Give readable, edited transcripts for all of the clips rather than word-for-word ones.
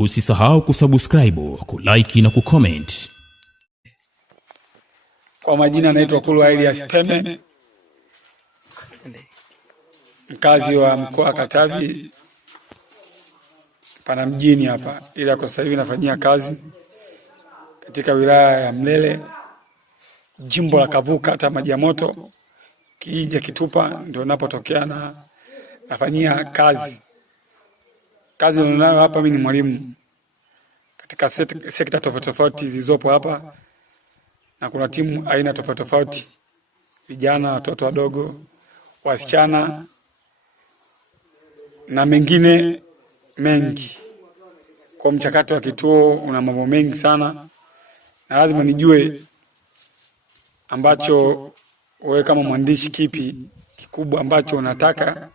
Usisahau kusubscribe, kulike na kucomment. Kwa majina naitwa Kulwa Elias Peme, mkazi wa mkoa wa Katavi pana mjini hapa, ila kwa sasa hivi nafanyia kazi katika wilaya ya Mlele, jimbo la Kavuka, kata Maji ya Moto, kijiji cha Kitupa, ndio napotokea na nafanyia kazi. Kazi ninayo hapa, mimi ni mwalimu katika sekta tofauti tofauti zilizopo hapa, na kuna timu aina tofauti tofauti, vijana, watoto wadogo, wasichana na mengine mengi. Kwa mchakato wa kituo una mambo mengi sana, na lazima nijue ambacho wewe kama mwandishi, kipi kikubwa ambacho unataka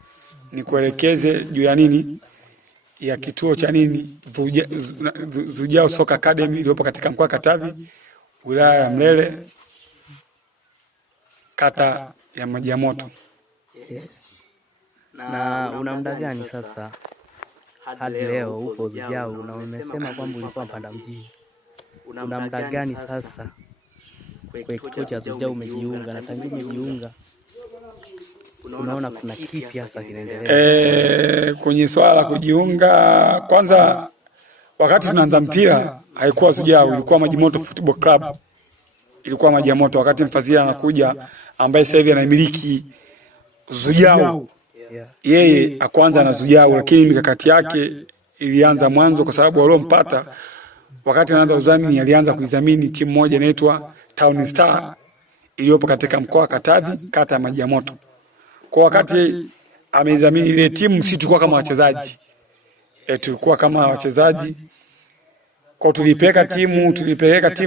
nikuelekeze juu ya nini, ya kituo cha nini, Zujao Soccer Academy iliyopo katika mkoa wa Katavi, wilaya ya Mlele, kata ya Maji ya Moto. Yes. Na una muda gani sasa hadi leo upo Zujao, na umesema kwamba ulikuwa Mpanda Mjini? Una muda gani sasa kwa kituo cha Zujao umejiunga, na tangu umejiunga unaona kuna kipi hasa kinaendelea? Kwenye swala la kujiunga, kwanza wakati tunaanza mpira haikuwa Zujao, ilikuwa Maji Moto Football Club, ilikuwa Maji ya Moto. Wakati Mfadhili anakuja ambaye sasa hivi anamiliki Zujao, yeye akwanza na Zujao, lakini mikakati yake ilianza mwanzo, kwa sababu waliompata wakati anaanza udhamini alianza kuidhamini timu moja inaitwa Town Star iliyopo katika mkoa wa Katavi, kata ya Maji ya Moto. Kwa wakati ameidhamini ile timu, sisi tulikuwa kama wachezaji, tulikuwa kama wachezaji. Kwa tulipeleka timu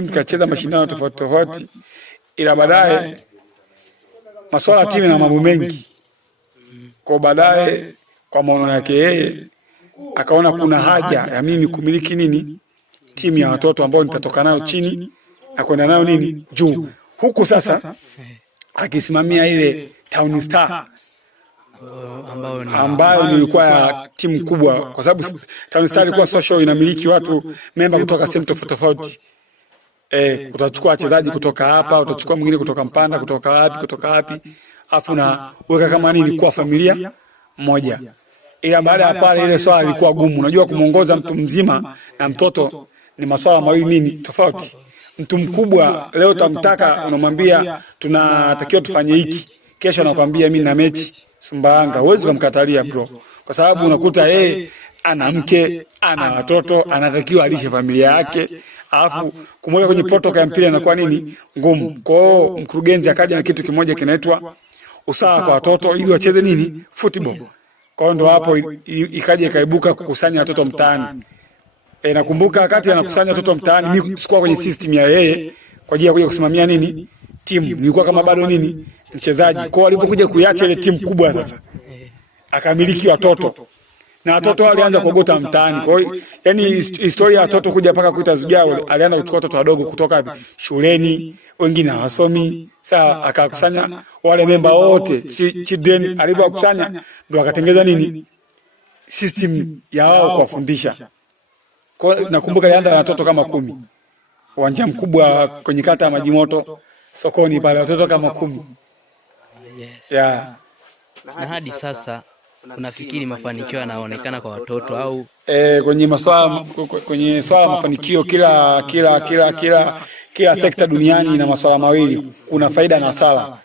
tukacheza mashindano tofauti tofauti, ila baadaye masuala ya timu na mambo mengi. Kwa baadaye, kwa maono yake yeye, akaona kuna haja ya mimi kumiliki nini, timu ya watoto ambao nitatoka nayo chini na kwenda nayo nini juu. Huku sasa akisimamia ile Town Star ambayo ilikuwa ya timu kubwa, kwa sababu Town Star ilikuwa social, inamiliki watu memba kutoka sehemu tofauti tofauti. Utachukua wachezaji kutoka hapa, utachukua mwingine kutoka Mpanda, kutoka wapi, afu na weka kama nini kwa familia moja. Ila baada ya pale ile swala ilikuwa gumu. Unajua kumuongoza mtu mzima na mtoto ni masuala mawili nini tofauti. Mtu mkubwa leo tamtaka, unamwambia tunatakiwa tufanye hiki, kesho anakuambia mimi na mechi Sumbawanga, huwezi kumkatalia bro, kwa sababu unakuta yeye ana mke, ana watoto, anatakiwa alishe familia yake, alafu kumweka kwenye protocol ya mpira inakuwa nini ngumu. Kwa hiyo mkurugenzi akaja na kitu kimoja kinaitwa usawa kwa watoto ili wacheze nini football. Kwa hiyo ndo hapo ikaja ikaibuka kukusanya watoto mtaani. Nakumbuka wakati anakusanya watoto mtaani, mimi sikuwa kwenye system ya yeye kwa ajili ya kuja kusimamia nini timu, nilikuwa kama bado nini mchezaji. Kwa alipokuja kuiacha ile timu kubwa sasa, akamiliki watoto na watoto walianza kuogota mtaani. Kwa hiyo yani historia ya watoto kuja paka kuita Zujao, alianza kuchukua watoto wadogo kutoka shuleni, wengine hawasomi. Sasa akakusanya wale memba wote children, alipokusanya ndo akatengeza nini system ya wao kuwafundisha. Kwa nakumbuka alianza na watoto kama 10, uwanja mkubwa kwenye kata ya Maji Moto sokoni pale, watoto kama 10. Yes. Yeah. Na hadi sasa unafikiri mafanikio yanaonekana kwa watoto au kwenye swala mafanikio, kila sekta duniani ina masuala mawili, kuna faida na hasara.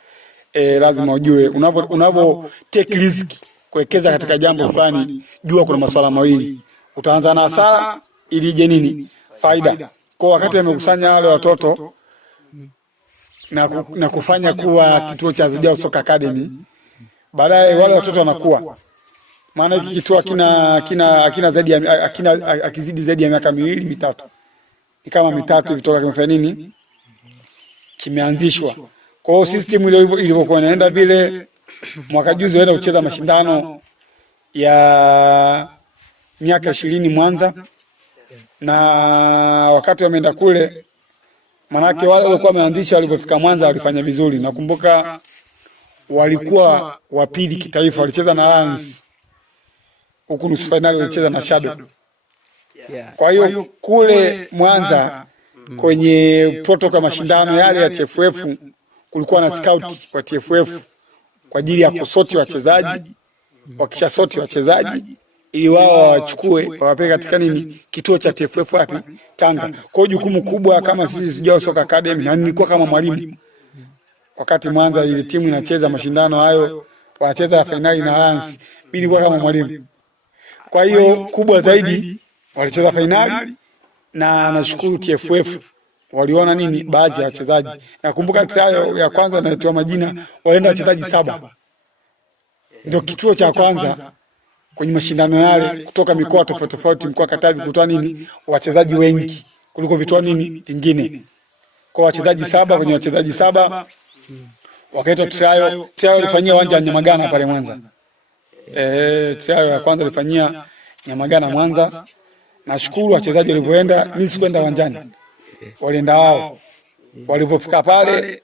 Lazima ujue unavyo take risk, kuwekeza katika jambo fulani, jua kuna masuala mawili, utaanza na hasara ili ije nini faida. Kwa wakati amekusanya wale watoto na kufanya kuwa kituo cha Zujao Soccer Academy, baadaye wale watoto wanakuwa, maana hiki kituo akizidi zaidi ya miaka 2-3, ni kama 3 hivi toka kimefanya nini kimeanzishwa. Kwa hiyo system ile ilivyokuwa inaenda vile, mwaka juzi waenda kucheza mashindano ya miaka 20 Mwanza, na wakati wameenda kule, manake wale walikuwa wameanzisha, walipofika Mwanza walifanya vizuri. Nakumbuka walikuwa wa pili kitaifa, walicheza na Lions, huku nusu finali walicheza na Shadow. Kwa hiyo kule Mwanza kwenye protocol mashindano yale ya TFF kulikuwa na scout wa TFF kwa ajili ya kusoti wachezaji, wakisha soti wachezaji ili wao wachukue wawapeke katika nini kituo cha TFF wapi Tanga. Kwa hiyo jukumu kubwa kama sisi Sijao Soka Academy, na nilikuwa kama mwalimu wakati Mwanza ile timu inacheza mashindano hayo, wanacheza finali na Lance, nilikuwa kama mwalimu. Kwa hiyo kubwa zaidi walicheza finali, na nashukuru TFF waliona nini baadhi ya wachezaji. Nakumbuka trial ya kwanza naitoa majina, walienda wachezaji 7. Ndio kituo cha kwanza kwenye mashindano yale kutoka mikoa tofauti tofauti, mkoa Katavi kutoa nini wachezaji wengi kuliko vitoa nini vingine. Kwa wachezaji 7 kwenye wachezaji 7 wakaitwa trial ilifanyia uwanja wa Nyamagana pale Mwanza. Trial ya kwanza ilifanyia Nyamagana Mwanza. Nashukuru wachezaji walivyoenda, mimi sikwenda uwanjani. Walienda wao. Walipofika pale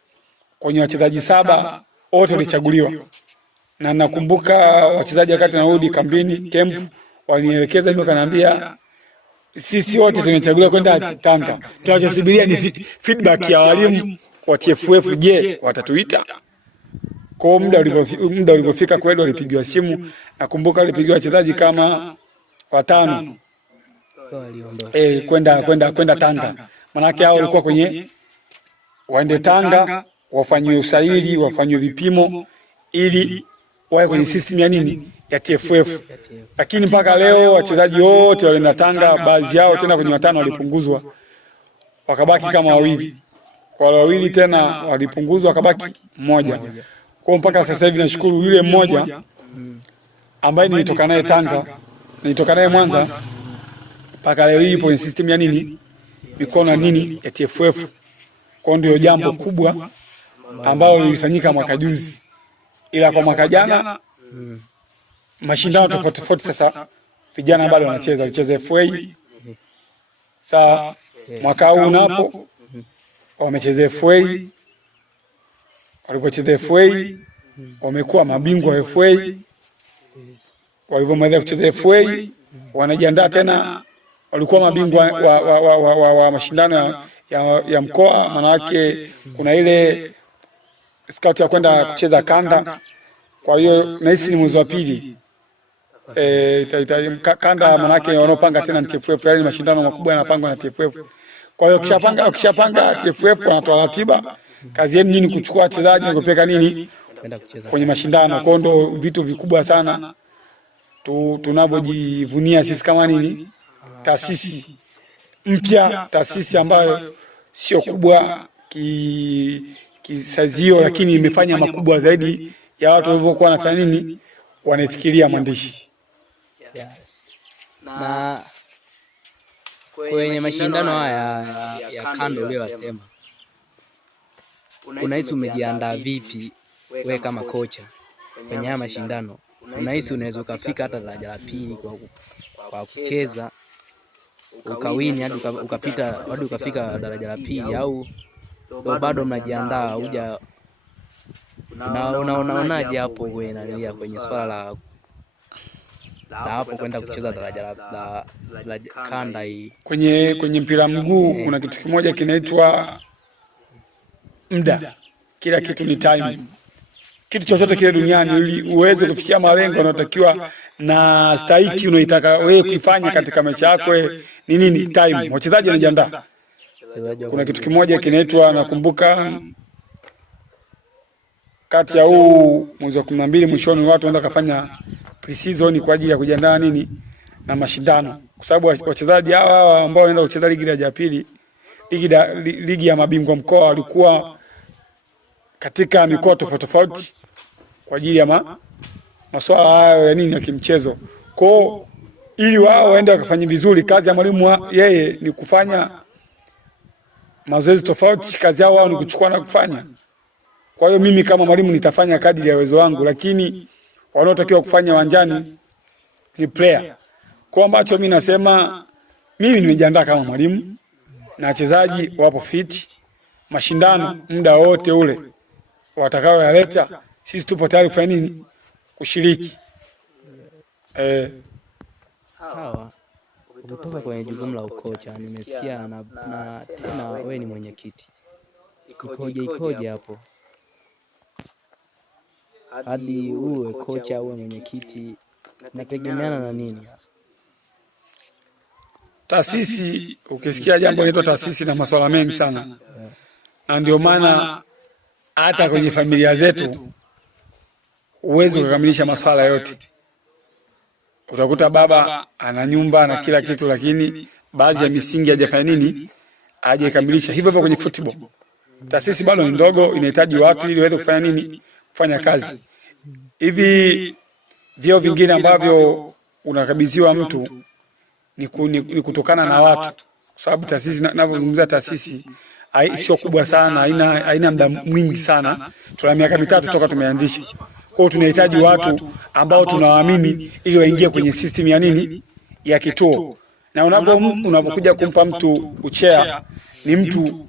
kwenye wachezaji 7 wote walichaguliwa. Na nakumbuka wachezaji wakati narudi kambini camp walinielekeza, mimi kaniambia sisi wote tumechaguliwa kwenda Tanga. Tunachosubiria ni feedback ya walimu wa TFF, je, watatuita? Kwa muda ulipofika kweli walipigiwa simu. Nakumbuka walipigiwa wachezaji kama 5 kwenda Tanga. Manake hao walikuwa kwenye waende Tanga wafanywe usahili, wafanywe vipimo ili wae kwenye system ya nini ya TFF. Lakini mpaka leo wachezaji wote walienda Tanga, baadhi yao tena kwenye 5 walipunguzwa wakabaki kama 2. Kwa 2 tena walipunguzwa wakabaki 1. Kwa mpaka sasa hivi nashukuru yule mmoja ambaye nilitoka naye Tanga, nilitoka naye Mwanza, mpaka leo hii kwenye system ya nini mikono nini ya TFF. Kwa ndio jambo kubwa ambalo lilifanyika mwaka juzi. Ila kwa mwaka jana mashindano tofauti tofauti sasa vijana bado walicheza FA. Sasa mwaka huu napo wamecheza FA. Walipocheza FA wamekuwa mabingwa wa FA. Walivyomaliza kucheza FA wanajiandaa tena, walikuwa mabingwa wa mashindano ya mkoa. Maana yake kuna ile scout ya kwenda kucheza kanda. Kwa hiyo nahisi ni mwezi wa 2 kanda, maana yake wanaopanga tena TFF, yani mashindano makubwa yanapangwa na TFF. Kwa hiyo ukishapanga TFF wanatoa ratiba, kazi yenu nini kuchukua wachezaji na kupeleka nini kwenye mashindano. Kwa ndo vitu vikubwa sana tunavyojivunia sisi kama nini taasisi mpya, taasisi ambayo sio kubwa kisazio, lakini imefanya makubwa zaidi ya watu walivyokuwa wanafanya nini wanafikiria mwandishi. Na kwenye mashindano haya ya kando uliyosema, unahisi umejiandaa vipi wewe kama kocha kwenye haya mashindano? Unahisi unaweza ukafika hata daraja la 2 kwa kucheza ukawini hadi ukapita hadi ukafika daraja la 2, au ndio bado mnajiandaa? Unaonaje hapo wewe nalia kwenye swala la hapo kwenda kucheza daraja la kanda hii? Kwenye mpira mguu kuna kitu kimoja kinaitwa muda. Kila kitu ni time. Kitu chochote kile duniani ili uweze kufikia malengo yanayotakiwa na stahiki unaitaka wewe kuifanya katika maisha yako ni nini? Time. Wachezaji wanajiandaa. Kuna kitu kimoja kinaitwa, nakumbuka kati ya huu mwezi wa 12 mwishoni, watu wanaenda kufanya pre-season kwa ajili ya kujiandaa nini na mashindano, kwa sababu wachezaji hawa ambao wanaenda kucheza ligi ya pili, ligi ya mabingwa mkoa, walikuwa katika mikoa tofauti tofauti kwa ajili ya masuala hayo ya nini ya kimchezo. Kwa ili wao waende wakafanya vizuri, kazi ya mwalimu yeye ni kufanya mazoezi tofauti, kazi yao wao ni kuchukua na kufanya. Kwa hiyo mimi kama mwalimu nitafanya kadri ya uwezo wangu, lakini wanaotakiwa kufanya uwanjani ni player. Kwa ambacho mimi nasema, mimi nimejiandaa kama mwalimu na wachezaji wapo fit. Mashindano muda wote ule watakao yaleta, sisi tupo tayari kufanya nini? Kushiriki. Sawa. Kutoka kwenye jukumu la ukocha nimesikia na tena wewe ni mwenyekiti. Ikoje hapo? Hadi uwe kocha uwe mwenyekiti nategemeana na nini hasa? Taasisi, ukisikia jambo linaitwa taasisi na masuala mengi sana. Na ndio maana hata kwenye familia zetu huwezi kukamilisha masuala yote. Utakuta baba ana nyumba na kila kitu, lakini baadhi ya misingi hajafanya nini, hajakamilisha. Hivyo hivyo kwenye football, taasisi bado ni ndogo, inahitaji watu ili waweze kufanya nini, kufanya kazi. Hivi vyeo vingine ambavyo unakabidhiwa mtu ni kutokana na watu, kwa sababu taasisi, ninapozungumzia taasisi sio kubwa sana, haina muda mwingi sana. Tuna miaka 3 toka tumeanzisha. Kwa hiyo tunahitaji watu ambao tunawaamini ili waingie kwenye system ya nini, ya kituo. Na unapokuja kumpa mtu uchea, ni mtu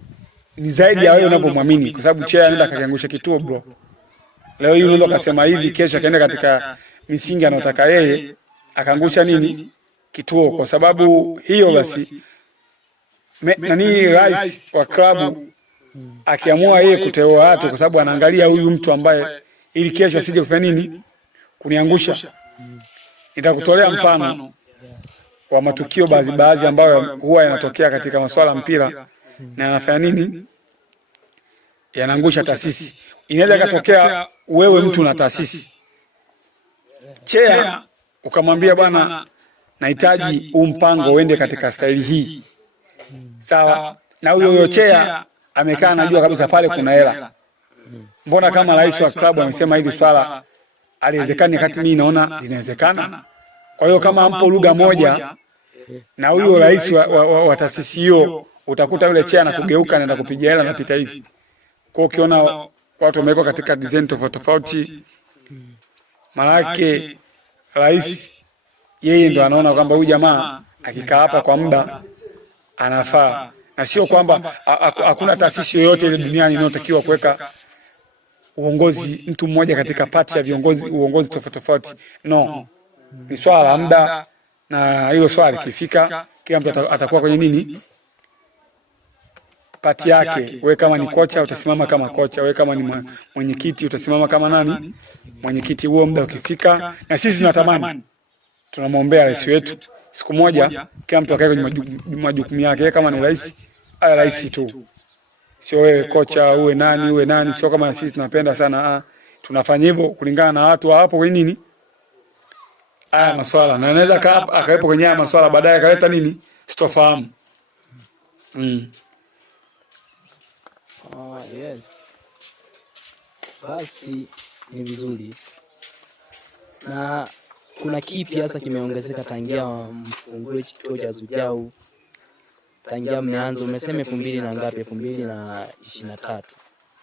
ni zaidi ya wewe unapomwamini, kwa sababu chea anaenda kakiangusha kituo bro. Leo hii unaweza kusema hivi, kesho akaenda katika misingi anayotaka yeye akaangusha nini, kituo. Kwa sababu hiyo basi nani rais wa klabu akiamua yeye kuteua watu, kwa sababu anaangalia huyu mtu ambaye ili kesho asije kufanya nini, kuniangusha. Nitakutolea mfano wa matukio baadhi ambayo huwa yanatokea katika masuala mpira na yanafanya nini, yanaangusha taasisi. Inaweza katokea wewe mtu na taasisi, chea ukamwambia bwana, nahitaji mpango uende katika staili hii. Sawa, na huyo chea amekaa anajua kabisa pale kuna hela. Mbona kama rais wa klabu amesema hili swala haliwezekani, wakati mimi naona linawezekana? Kwa hiyo kama ampo lugha moja na huyo rais wa taasisi hiyo, utakuta yule chea anakugeuka na kupiga hela na pita hivi. Kwa ukiona watu wamewekwa katika design tofauti, malaki rais yeye ndo anaona kwamba huyu jamaa akikaa hapa kwa muda anafaa, na sio kwamba hakuna taasisi yoyote ile duniani inayotakiwa kuweka uongozi mtu mmoja katika pati ya viongozi, uongozi tofauti. No, ni swala la muda, na hilo swali likifika kila mtu atakuwa kwenye nini, pati yake. Wewe kama ni kocha utasimama kama kocha, wewe kama ni mwenyekiti utasimama kama nani, mwenyekiti. Huo muda ukifika, na sisi tunatamani, tunamwombea rais wetu siku moja kila mtu akae kwenye majukumu yake. Kama ni rais, haya rais tu, sio wewe kocha uwe nani. Sio kama sisi tunapenda sana, tunafanya hivyo kulingana na watu hapo kwa nini haya masuala, na anaweza akaepo kwenye haya masuala baadaye akaleta nini, sitofahamu. Yes. Basi ni vizuri. Na kuna kipi hasa kimeongezeka tangia mfungue kituo cha Zujau? Tangia mmeanza, umesema 2000 na ngapi, 2023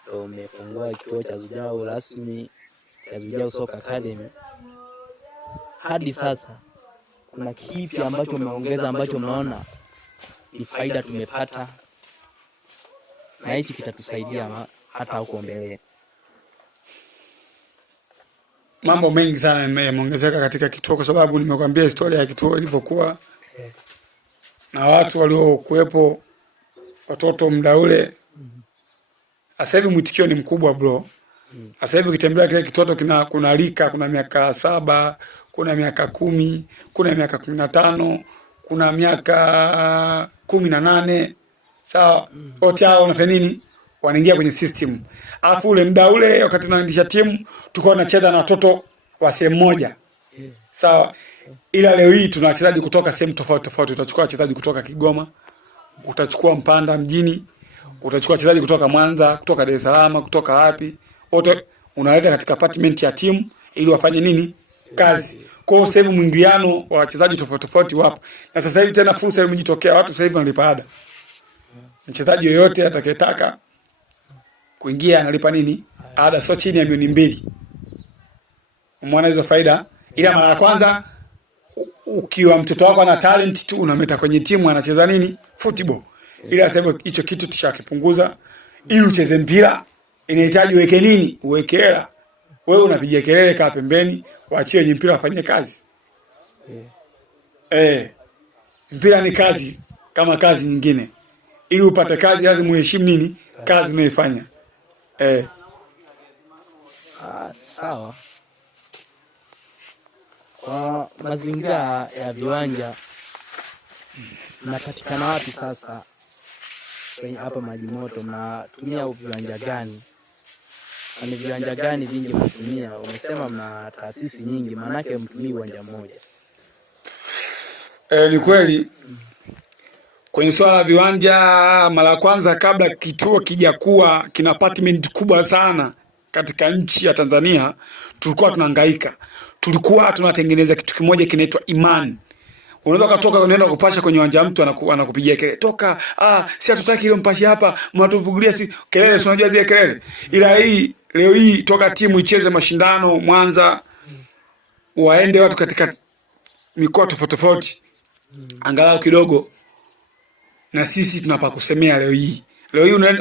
ndio umefungua kituo cha Zujau rasmi, cha Zujau Soccer Academy. Hadi sasa kuna kipi ambacho umeongeza, ambacho mnaona ni faida tumepata na hichi kitatusaidia hata huko mbele? Mambo mengi sana yameongezeka katika kituo, kwa sababu nimekwambia historia ya kituo ilivyokuwa na watu waliokuepo, watoto muda ule. Sasa hivi mwitikio ni mkubwa bro. Sasa hivi ukitembea kile kitoto kuna rika, kuna miaka 7, kuna miaka 10, kuna miaka 15, kuna miaka 18. Sawa, wote hao wanafanya nini? Wanaingia kwenye system. Alafu ule muda ule wakati tunaanzisha timu tulikuwa tunacheza na watoto wa sehemu moja. Sawa. Ila leo hii tuna wachezaji kutoka sehemu tofauti. Utachukua wachezaji kutoka Kigoma, utachukua Mpanda mjini, utachukua wachezaji kutoka Mwanza, kutoka Dar es Salaam, kutoka wapi. Wote unaleta katika apartment ya timu ili wafanye nini? Kazi. Kwa hiyo sasa hivi mwingiliano wa wachezaji tofauti wapo. Na sasa hivi tena fursa imejitokea, watu sasa hivi wanalipa ada. Mchezaji yoyote atakayetaka kuingia analipa nini? Ada, sio chini ya milioni 2. Umeona hizo faida? Ila mara ya kwanza ukiwa mtoto wako ana talent tu unameta kwenye timu anacheza nini? Football. Ila sasa hivi hicho kitu tushakipunguza. Ili ucheze mpira inahitaji uweke nini? Uweke hela. Wewe unapiga kelele kaa pembeni, waachie mpira afanye kazi. mpira ni kazi kama kazi nyingine. Ili upate kazi lazima uheshimu nini? Kazi unayoifanya. Sawa. Kwa mazingira ya viwanja mnapatikana wapi sasa? Kwenye hapa Maji Moto mnatumia viwanja gani? Ni viwanja gani vingi mnatumia? Umesema mna taasisi nyingi, maana yake mtumii uwanja mmoja. Ni kweli. Kwenye swala la viwanja, mara kwanza kabla kituo kijakuwa kina apartment kubwa sana katika nchi ya Tanzania, tulikuwa tunahangaika. Tulikuwa tunatengeneza kitu kimoja kinaitwa Imani. Unaweza kutoka unaenda kupasha kwenye uwanja, mtu anakupigia kelele, toka, si hatutaki ile mpashi hapa, mnatuvugulia si kelele, si unajua zile kelele. Ila hii leo hii toka timu icheze mashindano Mwanza, waende watu katika mikoa tofauti tofauti, angalau kidogo na sisi tunapakusemea. Leo hii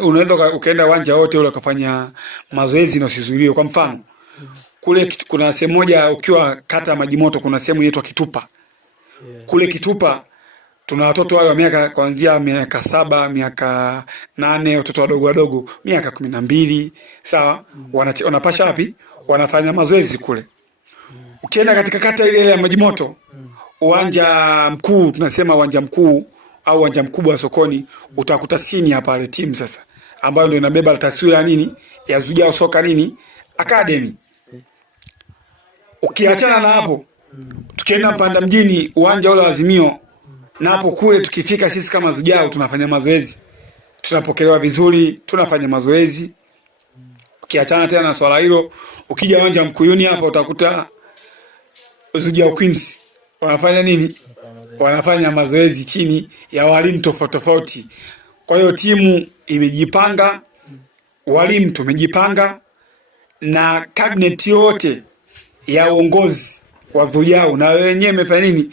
unaweza ukaenda uwanja wote ule ukafanya mazoezi na usizuiliwe. Kwa mfano kule kuna sehemu moja ukiwa kata Maji Moto, kuna sehemu inaitwa Kitupa. Kule Kitupa tuna watoto wale wa miaka kuanzia miaka 7, miaka 8, watoto wadogo miaka 12, sawa, wanapasha wapi? Wanafanya mazoezi kule. Ukienda katika kata ile ya Maji Moto, uwanja mkuu, tunasema uwanja mkuu au uwanja mkubwa wa Sokoni, utakuta sini hapa ile timu sasa ambayo ndio inabeba taswira nini ya Zujao Soka Academy. Ukiachana na hapo, tukienda Mpanda mjini, uwanja ule wa Azimio, na hapo kule tukifika sisi kama Zujao tunafanya mazoezi. Tunapokelewa vizuri, tunafanya mazoezi. Ukiachana tena na swala hilo, ukija uwanja Mkuyuni hapa utakuta Zujao Queens wanafanya nini? Wanafanya mazoezi chini ya walimu tofauti tofauti. Kwa hiyo timu imejipanga, walimu tumejipanga, na cabinet yote ya uongozi wa Zujao na wenyewe imefanya nini?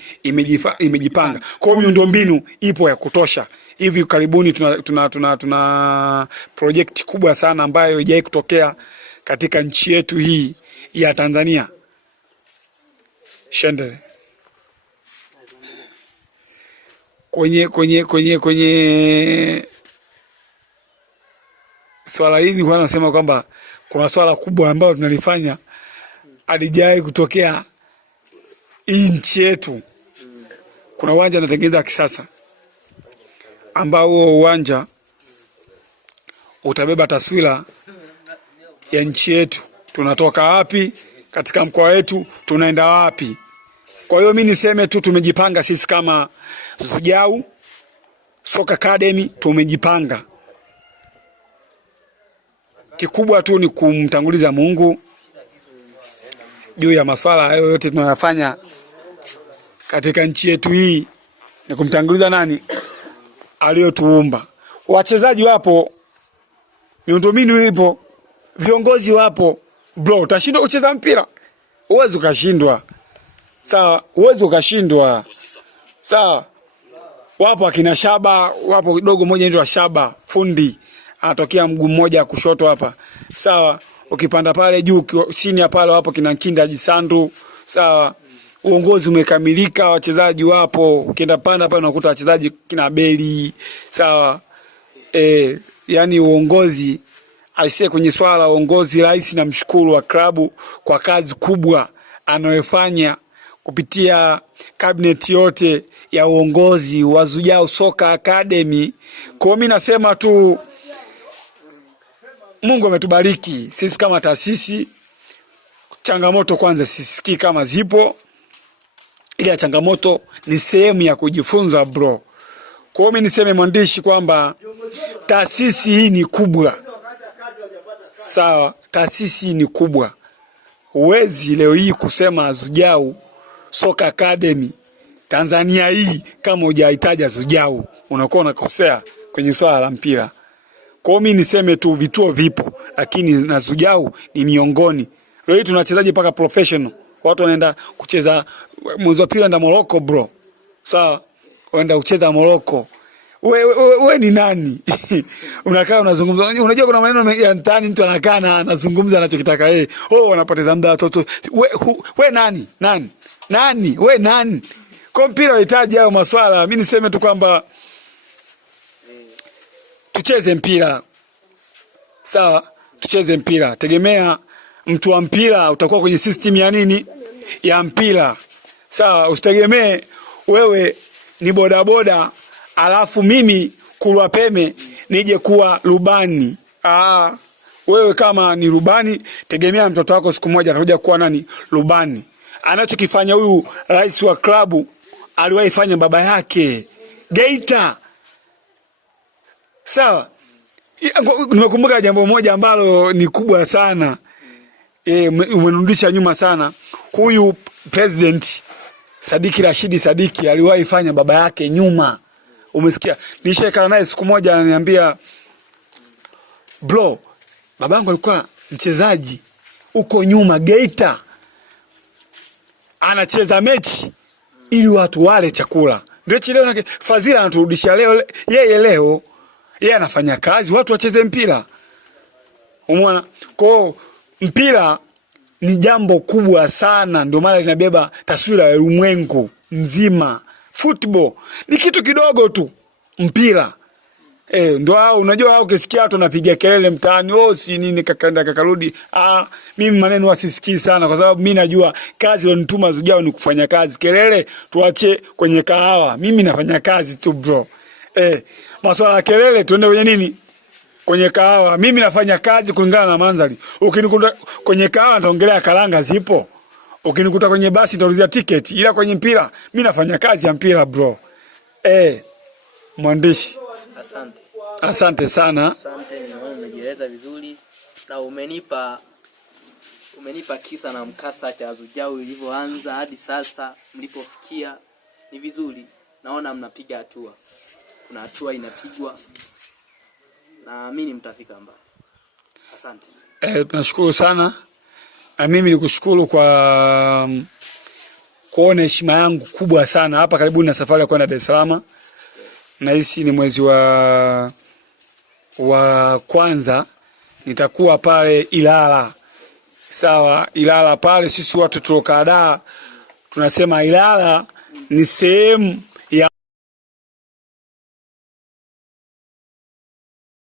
Imejipanga. Kwa hiyo miundombinu ipo ya kutosha. Hivi karibuni tuna project kubwa sana ambayo haijawahi kutokea katika nchi yetu hii ya Tanzania. Shendele. Kwenye swala hili kwa nasema kwamba kuna swala kubwa ambalo tunalifanya halijawahi kutokea nchi yetu. Kuna uwanja unatengeneza kisasa ambao huo uwanja utabeba taswira ya nchi yetu. Tunatoka wapi katika mkoa wetu, tunaenda wapi. Kwa hiyo mimi niseme tu tumejipanga sisi kama Zujao Soka Academy, tumejipanga. Kikubwa tu ni kumtanguliza Mungu juu ya masuala hayo yote tunayofanya katika nchi yetu hii. Ni kumtanguliza nani? Aliyotuumba. Wachezaji wapo, miundombinu ipo, viongozi wapo. Bro, utashindwa kucheza mpira? Uwezo ukashindwa. Sawa, uwezo ukashindwa. Sawa. Wapo akina Shaba, wapo kidogo moja anaitwa Shaba, fundi. Anatokea mguu mmoja kushoto hapa. Sawa. Ukipanda pale juu chini ya pale wapo kina Kinda Jisandu. Sawa. Uongozi umekamilika, wachezaji wapo. Ukienda panda pale unakuta wachezaji kina Beli. Sawa. Yani uongozi, aisee, kwenye swala la uongozi, rais na mshukuru wa klabu kwa kazi kubwa anayofanya kupitia cabinet yote ya uongozi wa Zujao Soka Academy. Kwa mimi nasema tu Mungu ametubariki sisi kama taasisi. Changamoto kwanza sisikii kama zipo, ila changamoto ni sehemu ya kujifunza bro. Kwa mimi niseme mwandishi kwamba taasisi hii ni kubwa. Sawa, taasisi ni kubwa. Huwezi leo hii kusema Zujao Soka Academy Tanzania hii kama hujahitaja Zujao, unakuwa unakosea kwenye swala la mpira. Kwa mimi niseme tu vituo vipo, lakini na Zujao ni miongoni. Leo hii tunachezaje paka professional. Watu wanaenda kucheza mwezi wa pili na Morocco bro. Sawa, waenda kucheza Morocco. We ni nani? Unakaa unazungumza. Unajua kuna maneno ya mtaani mtu anakaa na anazungumza anachokitaka yeye. Wanapoteza muda watoto. We nani? Nani? We nani? Kwa mpira unahitaji hayo maswala. Mimi niseme tu kwamba tucheze mpira. Sawa, tucheze mpira. Tegemea mtu wa mpira utakuwa kwenye system ya nini? Ya mpira. Sawa, usitegemee wewe ni bodaboda alafu mimi Kulwa Peme nije kuwa rubani. Wewe kama ni rubani, tegemea mtoto wako siku moja atakuja kuwa nani? Rubani. Anachokifanya huyu rais wa klabu aliwahi fanya baba yake Geita. Sawa? Nimekumbuka jambo moja ambalo ni kubwa sana. Umenirudisha nyuma sana. Huyu president Sadiki Rashidi Sadiki aliwahi fanya baba yake nyuma. Umesikia? Nishakaa naye siku moja ananiambia, bro, babangu alikuwa mchezaji uko nyuma Geita. Anacheza mechi ili watu wale chakula. Ndio leo na Fadhila anaturudishia leo yeye anafanya kazi watu wacheze mpira. Umeona? Kwa mpira ni jambo kubwa sana, ndio maana linabeba taswira ya ulimwengu mzima. Football ni kitu kidogo tu, mpira. Ndio hao unajua hao ukisikia watu wanapiga kelele mtaani, si nini kakaenda kakarudi. Mimi maneno wasisikii sana kwa sababu mimi najua kazi ilionituma Zujao ni kufanya kazi. Kelele tuache kwenye kahawa. Mimi nafanya kazi tu bro. Masuala ya kelele tuende kwenye nini? Kwenye kahawa. Mimi nafanya kazi kulingana na mandhari. Ukinikuta kwenye kahawa nitaongelea karanga zipo. Ukinikuta kwenye basi nitaulizia tiketi. Ila kwenye mpira mimi nafanya kazi ya mpira bro. Mwandishi. Asante sana. Asante, nimeona umejieleza vizuri na umenipa kisa na mkasa cha Zujao ilivyoanza hadi sasa mlipofikia. Ni vizuri. Naona mnapiga hatua. Kuna hatua inapigwa. Na mimi mtafika mbali. Asante. Tunashukuru sana. Na mimi nikushukuru kwa kuona heshima yangu kubwa sana. Hapa karibuni na safari ya kwenda Dar es Salaam. Na hisi ni mwezi wa kwanza nitakuwa pale Ilala. Sawa, Ilala pale sisi watu tulokaa Dar tunasema Ilala ni sehemu